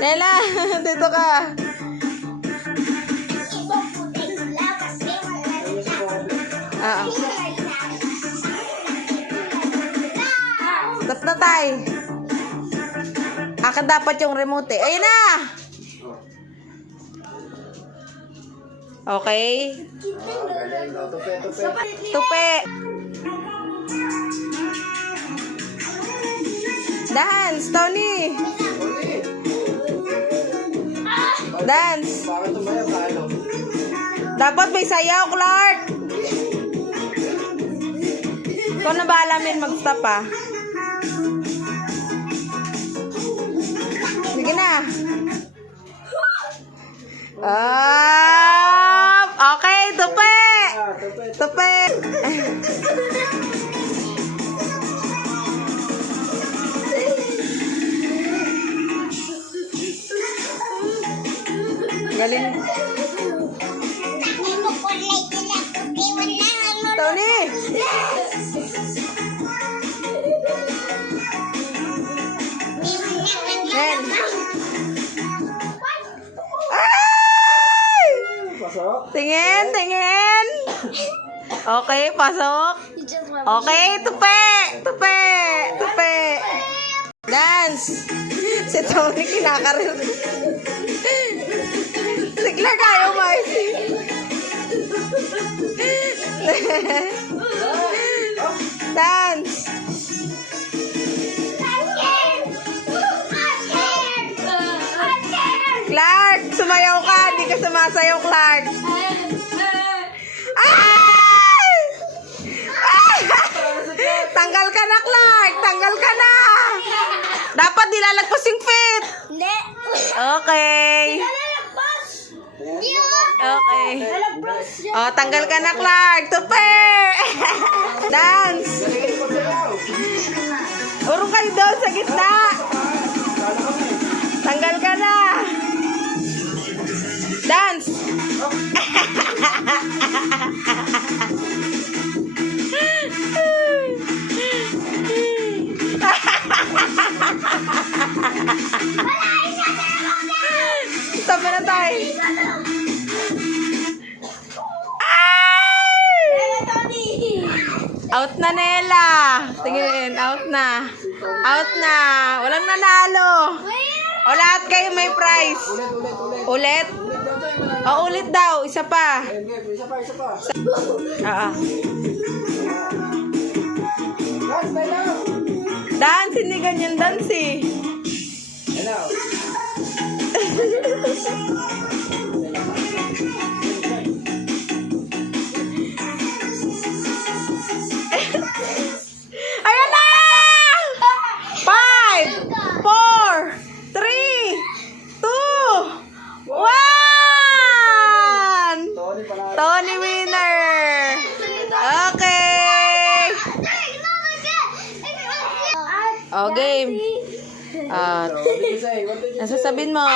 Nela, dito ka. Oo. Stop na tayo. Akin dapat yung remote eh. Ayun na! Okay. Tupi. Dance, Tony. Dance. Dapat may sayaw, Clark. Ikaw na bahala min mag-stop ah. Sige na. Okay, tupi. Tupi. Galing. Tony. Nen. Ay! Tingin, tingin. Okay, pasok. Okay, tupi. Tupi. Tupi. Dance. Si Tony kinakarir. Sigla kayo, Marcy. Dance. Clark, sumayaw ka. Hindi ka sumasayaw, Clark. Ay! Tanggal ka na, Clark. Tanggal ka na. Dapat nilalagpas yung fit. Hindi. Okay. Okay. Oh, tanggal ka na, Clark. Tupi. Dance. Urong kayo doon sa gitna. Tanggal ka na. Dance. Stop na tayo. Out na, Nela. Tingin, out na. Out na. Walang nanalo. O, lahat kayo may prize. Ulit? O, ulit daw. Isa pa. Isa pa. Oo. Dance, hindi ganyan dance eh. Hello. Ayan na! 5, 4, 3, 2, 1! Tony winner! Okay! Oh, game. Nasasabihin mo.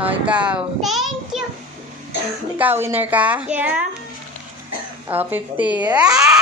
Oh, ikaw. Thank you. Ikaw, winner ka? Yeah. Oh, 50. Ah!